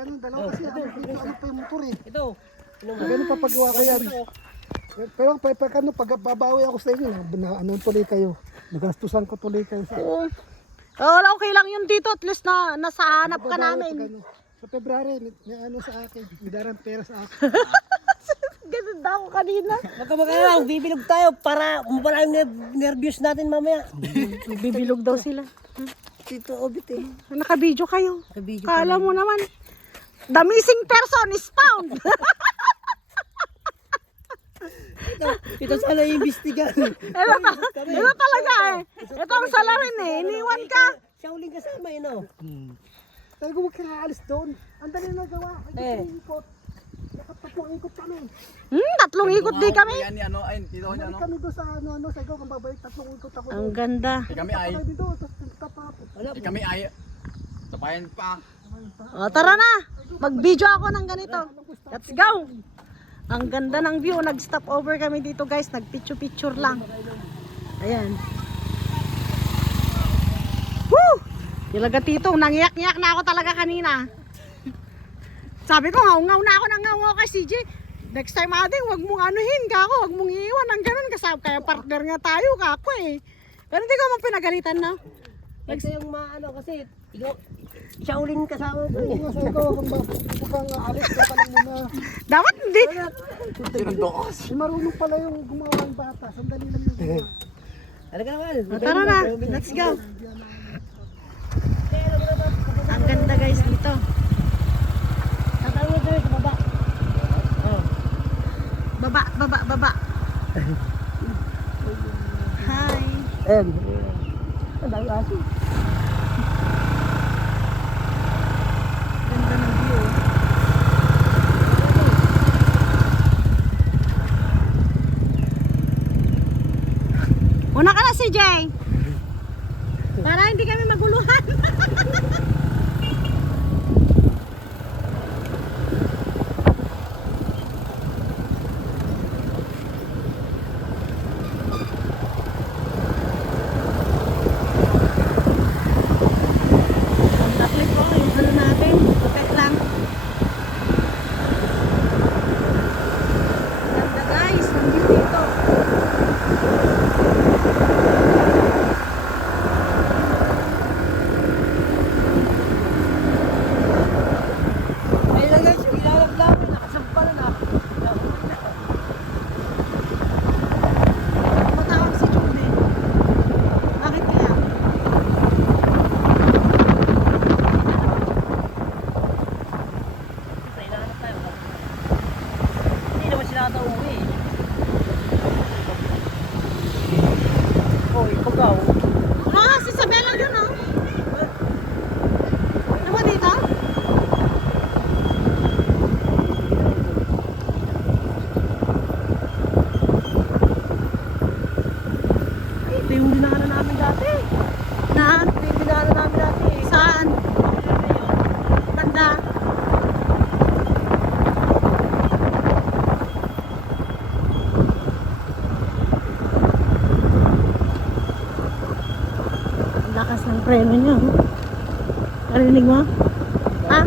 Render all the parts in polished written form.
Ano, dalawa kasi ano pa yung motor eh. Ito. Ganun papagawa ko yan. Pero pag babawi ako sa inyo, ano tuloy kayo. Nagastusan ko tuloy kayo sa... Oo. Okay lang yun dito. At least nasa hanap ka namin. Sa February, may ano sa akin. May darang pera sa akin. Ganun daw ako kanina. Magkamakalang, bibilog tayo para mawala yung nervyos natin mamaya. Bibilog daw sila. Dito, obit eh. Nakabidyo kayo. Nakabidyo Kala mo naman. The missing person is found. Ito sana yung imbestigan. Ito talaga eh. Ito ang salarin eh. Iniwan ka. Siya uling kasama yun o. Talaga huwag ka aalis doon. Ang dali na gawa. Ay, ikot. Nakatatlong ikot kami. 3 ikot di kami. Yan ni ano, ay, dito niya Balik ano. kami doon sa ano, sa ikaw, kung babalik 3 ikot ako Ang doon. ganda. Kami ay, Tapos dito, tapos tapos. kami ay. Tapayan pa. O tara na. Mag-video ako ng ganito. Let's go. Ang ganda ng view. Nag-stop over kami dito guys. Nag-picture-picture lang. Ayan. Woo! Ilaga tito. Nangiyak-ngiyak na ako talaga kanina. Sabi ko, ngaw-ngaw na ako ng ngaw-ngaw kay CJ. Next time ading, wag mong anuhin kako. Wag mong iiwan ng ganun. Kaya partner nga tayo kako eh. Pero hindi ko mo pinagalitan na. Ito yung maano kasi, siya uling kasama ko eh. Sa ikaw, kung aalis ka pa lang muna. Dapat hindi. Sinundokas. Marunong pala yung gumawa ng bata. Sandali lang yung gumawa. Talaga naman. Tara na. Let's go. Ang ganda guys dito. Tatawag mo sa baba. Oh. Baba. Hi. Ang dami aso. Ganda ng view. Una ka na CJ. Para hindi kami maguluhan. Tatlik po yung ano natin. Okay lang. Ganda guys. Ang view dito. Ayun lang guys, yung ilalaglaw, nakasampa na na. Matawag si Jude. Bakit kaya? Hindi naman sila ata umuwi. Oh, ipagaw. Si Isabella yun oh. Ano ba dito? Ito yung dinaanan namin dati. Na? Ito yung dinaanan namin dati. Saan? Banda. Ang lakas ng preno niya. Oh. Narinig mo? Ha?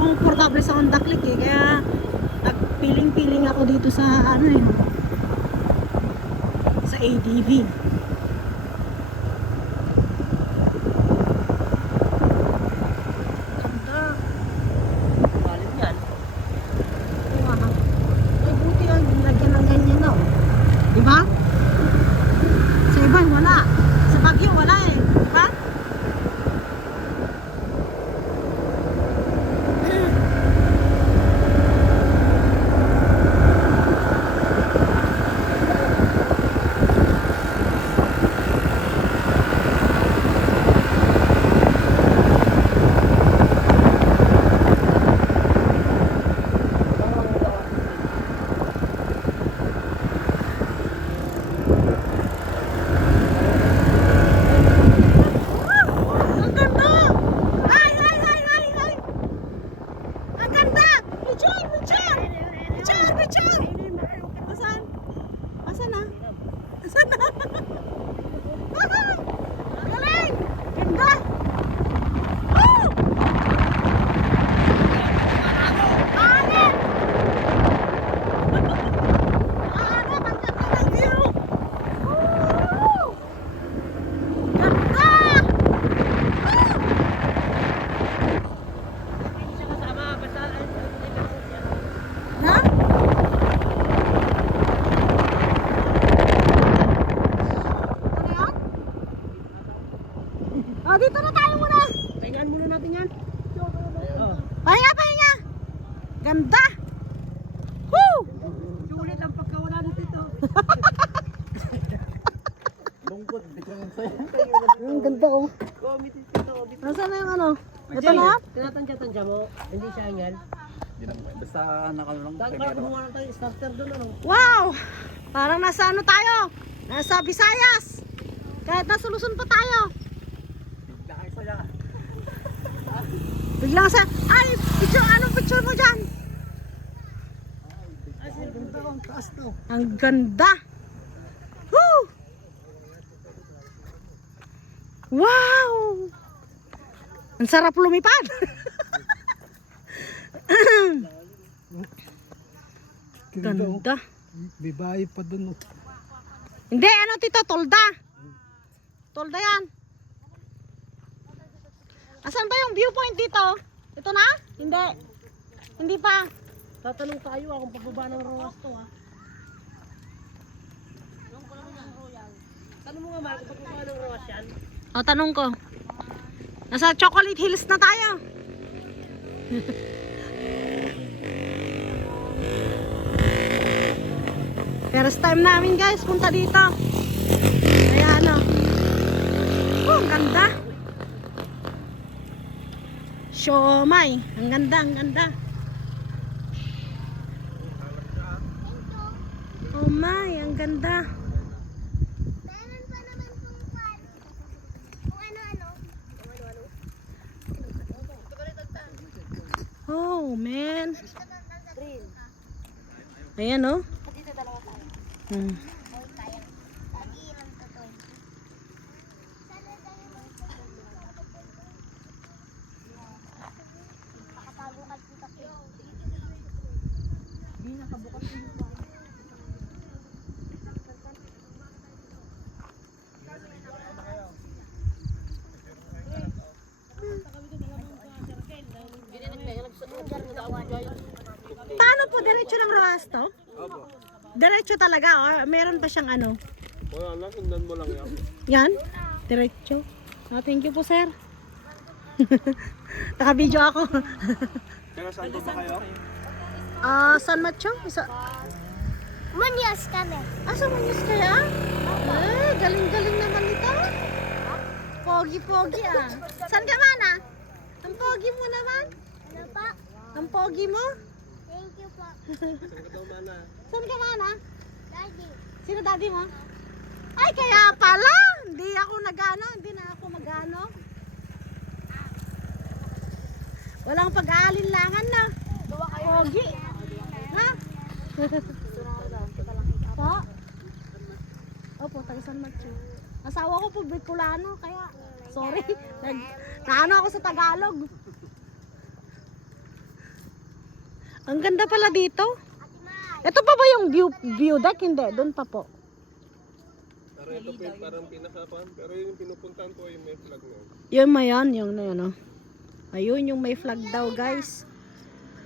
ako komportable sa Honda Click eh. Kaya nagpiling-piling ako dito sa ano eh. Sa ADV. Ganda. Galing yan. Wow. Ay, buti ang lagyan ng ganyan no. Diba? Sa iba wala. Sa Baguio wala eh. Diba? Ang ganda! Ay, ay, ay, ay, ay! Ang ganda! Picture, picture! Picture, picture! Asan? Asan na? Asan na? Galing! Ganda! Oh! Anin! Anin! Ang ganda ng view! Oh! Ganda! Hindi siya kasama. Basta Ha? Ano yan? Oh, dito na tayo muna. pahingaan muna natin yan. Oh. Pahinga, pahinga. Ganda. Woo! Sulit ang pagkawala nito. Lungkot, biglang sa'yo. Ang ganda oh. Committed ito. Nasaan na yung ano? Ito na? Tinatansya-tansya mo. Hindi siya yan. Basta nakalunong Kaya primero. kumuha lang tayo starter doon ano. Wow! Parang nasa ano tayo? Nasa Visayas. Kahit nasa Luzon pa tayo. Bigla kayo saya. Biglang sa... Ay! Picture! Anong picture mo dyan? Ang ganda oh. Ang taas to. Ang ganda! Woo! Wow! Ang sarap lumipad! Ganda oh. Ganda! May bahay pa dun oh. Hindi, ano tito? Tolda! Tolda yan! Asan ba yung viewpoint dito? Ito na? Hindi. Hindi pa. Tatanong tayo kung pagbaba ng rowas to ha. Tanong mo nga Mark, kung pagbaba ng rowas yan. O, tanong ko. Nasa Chocolate Hills na tayo. First time namin guys, punta dito. Kaya ano. Oh, ang ganda. Siomay. Ang ganda, ang ganda. Oh my, ang ganda. Meron pa naman kung paano. Kung ano-ano. Oh, man. Ayan, oh. Dito dalawa tayo. Hmm. Hoy, kaya. Lagi ang totoo. Sana tayo makatago ka dito. Hindi nakabukas yung paano po? Diretso lang rawas to? Diretso talaga or meron pa siyang ano? Wala lang, sundan mo lang yan. Yan? Diretso. Ah, thank you po, sir. Naka-video ako. Kaya saan ba kayo? Ah, San Mateo? Munyas kami. Sa Muñoz kaya? Eh, galing-galing naman ito. Pogi-pogi ah. Saan ka man ah? Ang pogi mo naman. Ano pa? Ang pogi mo. Thank you po. Saan ka man ah? Daddy. Sino daddy mo? Ay, kaya pala. Hindi ako nagano. Hindi na ako magano. Walang pag-aalinlangan na. Pogi. Ha? Po? Opo, taga San Mateo. Asawa ko po Bicolano, kaya sorry. Naano ako sa Tagalog. Ang ganda pala dito. Ito pa ba yung view deck? Hindi, doon pa po. Pero ito po yung parang pinakapan. Pero yung pinupuntahan po yung may flag na. Yun ma yan, yung na yun, oh. Ayun yung may flag daw, guys.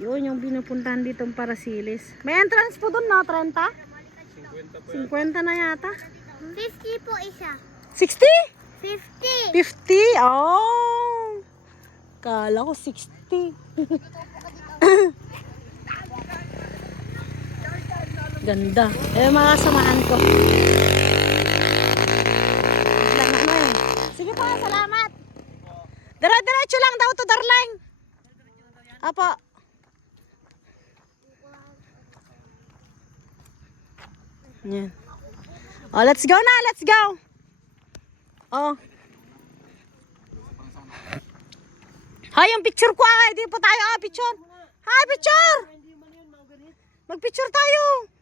Yun yung pinupuntahan dito para Silis. May entrance po doon, no? 30? 50 po. 50 na yata. 50 po isa. 60? 50. 50? Oh! Kala ko 60. Ganda. Eh, mga samahan ko. Biglang ano eh. Sige po, salamat. Diretso lang daw to, darling. Apo. Yan. Oh, let's go na, let's go. Oh. Hay, yung picture ko ay, di po tayo picture. Hi, picture. Mag-picture tayo.